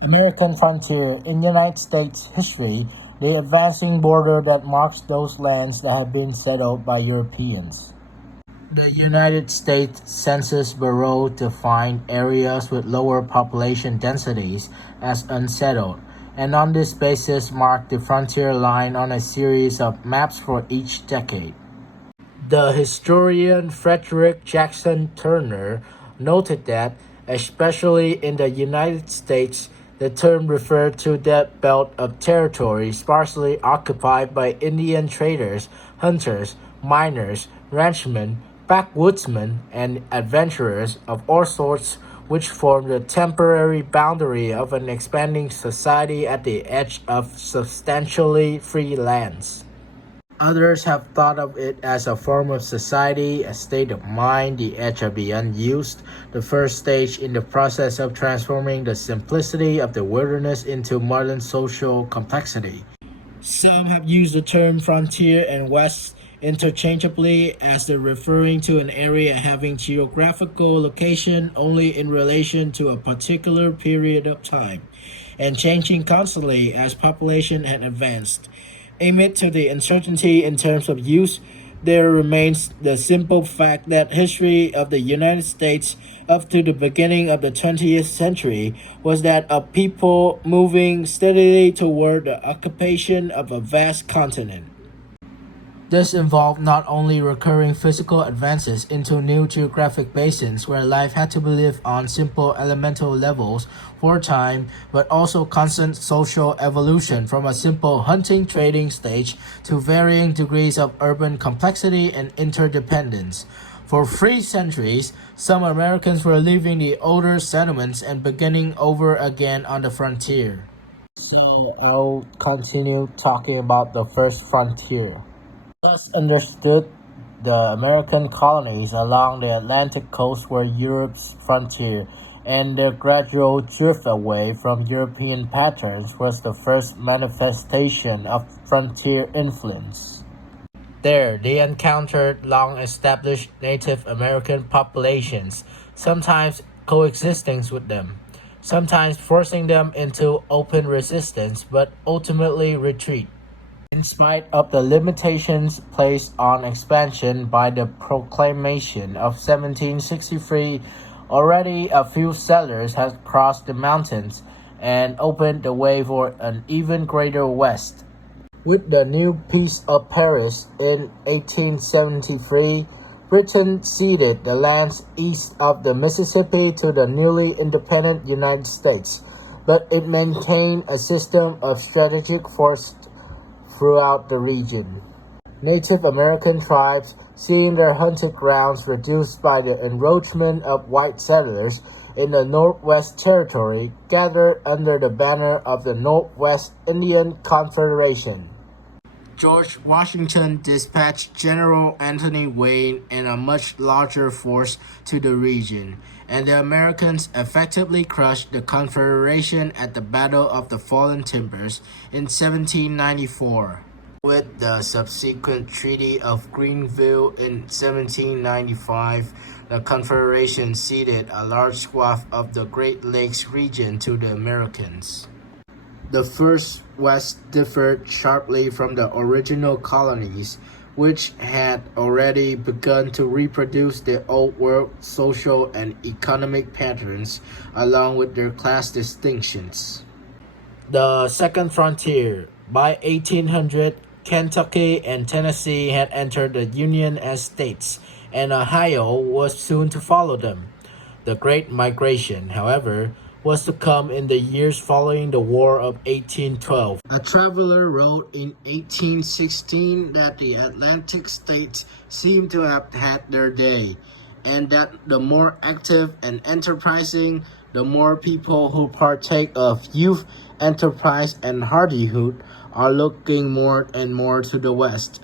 American frontier in United States history, the advancing border that marks those lands that have been settled by Europeans. The United States Census Bureau defined areas with lower population densities as unsettled, and on this basis marked the frontier line on a series of maps for each decade. The historian Frederick Jackson Turner noted that, especially in the United States, the term referred to that belt of territory sparsely occupied by Indian traders, hunters, miners, ranchmen, backwoodsmen, and adventurers of all sorts, which formed the temporary boundary of an expanding society at the edge of substantially free lands. Others have thought of it as a form of society, a state of mind, the edge of the unused, the first stage in the process of transforming the simplicity of the wilderness into modern social complexity. Some have used the term frontier and west interchangeably as they're referring to an area having geographical location only in relation to a particular period of time, and changing constantly as population had advanced. Amid to the uncertainty in terms of use, there remains the simple fact that history of the United States up to the beginning of the 20th century was that of people moving steadily toward the occupation of a vast continent. This involved not only recurring physical advances into new geographic basins where life had to be lived on simple elemental levels for a time, but also constant social evolution from a simple hunting trading stage to varying degrees of urban complexity and interdependence. For 3 centuries, some Americans were leaving the older settlements and beginning over again on the frontier. So I'll continue talking about the first frontier. Thus understood, the American colonies along the Atlantic coast were Europe's frontier, and their gradual drift away from European patterns was the first manifestation of frontier influence. There, they encountered long-established Native American populations, sometimes coexisting with them, sometimes forcing them into open resistance, but ultimately retreat. In spite of the limitations placed on expansion by the Proclamation of 1763, already a few settlers had crossed the mountains and opened the way for an even greater west. With the new Peace of Paris in 1873, Britain ceded the lands east of the Mississippi to the newly independent United States, but it maintained a system of strategic force throughout the region. Native American tribes, seeing their hunting grounds reduced by the encroachment of white settlers in the Northwest Territory, gathered under the banner of the Northwest Indian Confederation. George Washington dispatched General Anthony Wayne and a much larger force to the region, and the Americans effectively crushed the Confederation at the Battle of the Fallen Timbers in 1794. With the subsequent Treaty of Greenville in 1795, the Confederation ceded a large swath of the Great Lakes region to the Americans. The First West differed sharply from the original colonies, which had already begun to reproduce the Old World social and economic patterns along with their class distinctions. The Second Frontier. By 1800, Kentucky and Tennessee had entered the Union as states, and Ohio was soon to follow them. The Great Migration, however, was to come in the years following the War of 1812. A traveler wrote in 1816 that the Atlantic states seemed to have had their day, and that the more active and enterprising, the more people who partake of youth, enterprise, and hardihood are looking more and more to the West.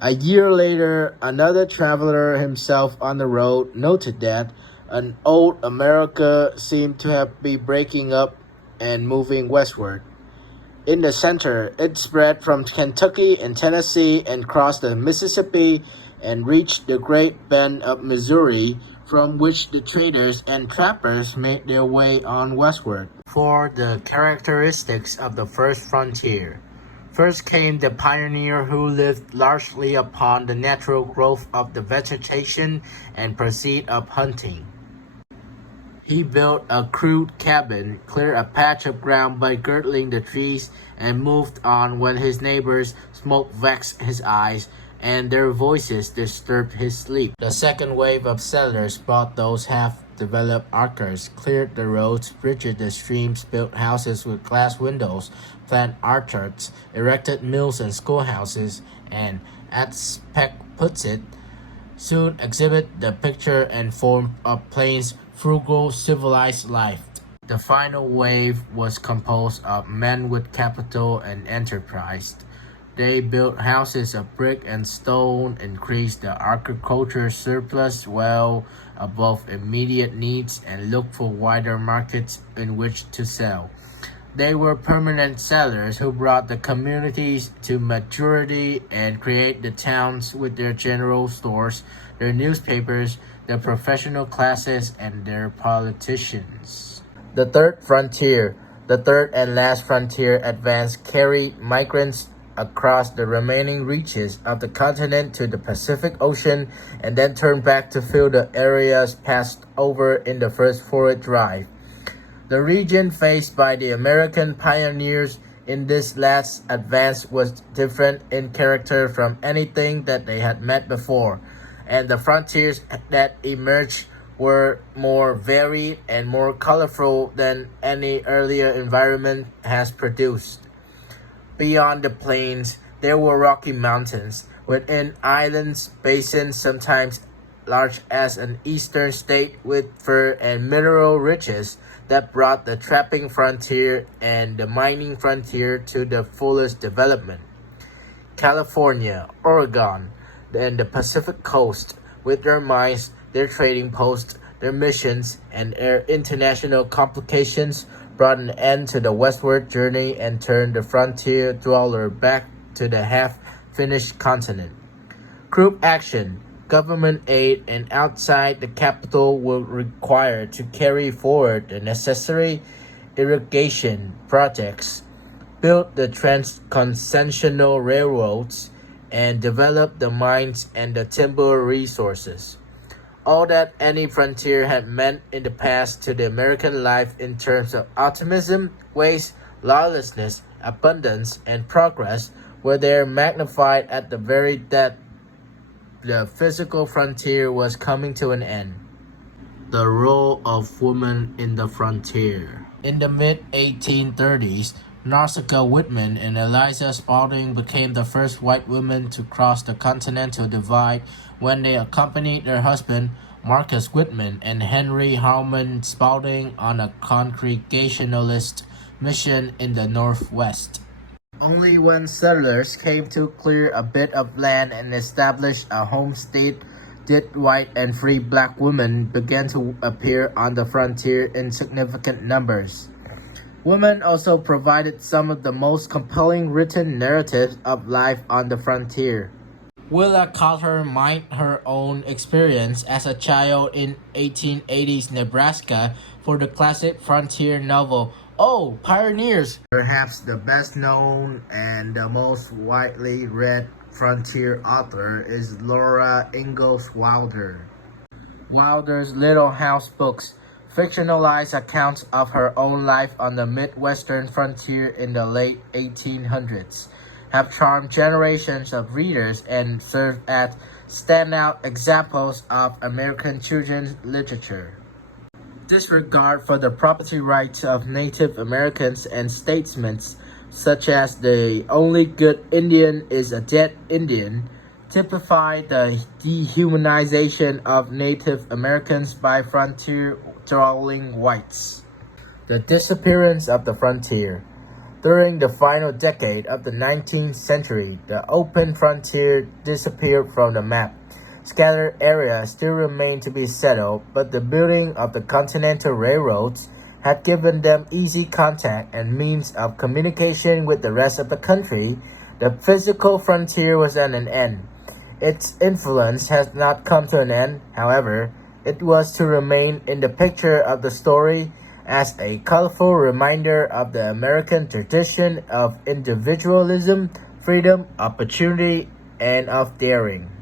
A year later, another traveler himself on the road noted that an old America seemed to have been breaking up and moving westward. In the center, it spread from Kentucky and Tennessee and crossed the Mississippi and reached the Great Bend of Missouri, from which the traders and trappers made their way on westward. For the characteristics of the first frontier. First came the pioneer who lived largely upon the natural growth of the vegetation and proceed of hunting. He built a crude cabin, cleared a patch of ground by girdling the trees, and moved on when his neighbors' smoke vexed his eyes, and their voices disturbed his sleep. The second wave of settlers brought those half-developed archers, cleared the roads, bridged the streams, built houses with glass windows, planted orchards, erected mills and schoolhouses, and, as Peck puts it, soon exhibit the picture and form of Plains' frugal, civilized life. The final wave was composed of men with capital and enterprise. They built houses of brick and stone, increased the agriculture surplus well above immediate needs, and looked for wider markets in which to sell. They were permanent settlers who brought the communities to maturity and created the towns with their general stores, their newspapers, their professional classes, and their politicians. The third frontier, the third and last frontier advance carried migrants across the remaining reaches of the continent to the Pacific Ocean and then turned back to fill the areas passed over in the first forward drive. The region faced by the American pioneers in this last advance was different in character from anything that they had met before, and the frontiers that emerged were more varied and more colorful than any earlier environment has produced. Beyond the plains, there were rocky mountains, within islands, basins sometimes large as an eastern state with fur and mineral riches that brought the trapping frontier and the mining frontier to the fullest development. California, Oregon, and the Pacific coast, with their mines, their trading posts, their missions, and their international complications, brought an end to the westward journey and turned the frontier dweller back to the half-finished continent. Group action, government aid, and outside the capital were required to carry forward the necessary irrigation projects, build the transcontinental railroads, and develop the mines and the timber resources. All that any frontier had meant in the past to the American life in terms of optimism, waste, lawlessness, abundance, and progress were there magnified at the very that the physical frontier was coming to an end. The role of women in the frontier. In the mid-1830s, Nausicaa Whitman and Eliza Spaulding became the first white women to cross the continental divide when they accompanied their husband, Marcus Whitman, and Henry Harmon Spaulding on a Congregationalist mission in the Northwest. Only when settlers came to clear a bit of land and establish a homestead did white and free black women begin to appear on the frontier in significant numbers. Women also provided some of the most compelling written narratives of life on the frontier. Willa Cather mined her own experience as a child in 1880s Nebraska for the classic frontier novel, Oh, Pioneers! Perhaps the best known and the most widely read frontier author is Laura Ingalls Wilder. Wilder's Little House books, fictionalized accounts of her own life on the Midwestern frontier in the late 1800s, have charmed generations of readers and served as standout examples of American children's literature. Disregard for the property rights of Native Americans and statesmen such as the only good Indian is a dead Indian, typify the dehumanization of Native Americans by frontier-dwelling whites. The disappearance of the frontier. During the final decade of the 19th century, the open frontier disappeared from the map. Scattered areas still remained to be settled, but the building of the continental railroads had given them easy contact and means of communication with the rest of the country. The physical frontier was at an end. Its influence has not come to an end, however, It was to remain in the picture of the story as a colorful reminder of the American tradition of individualism, freedom, opportunity, and of daring.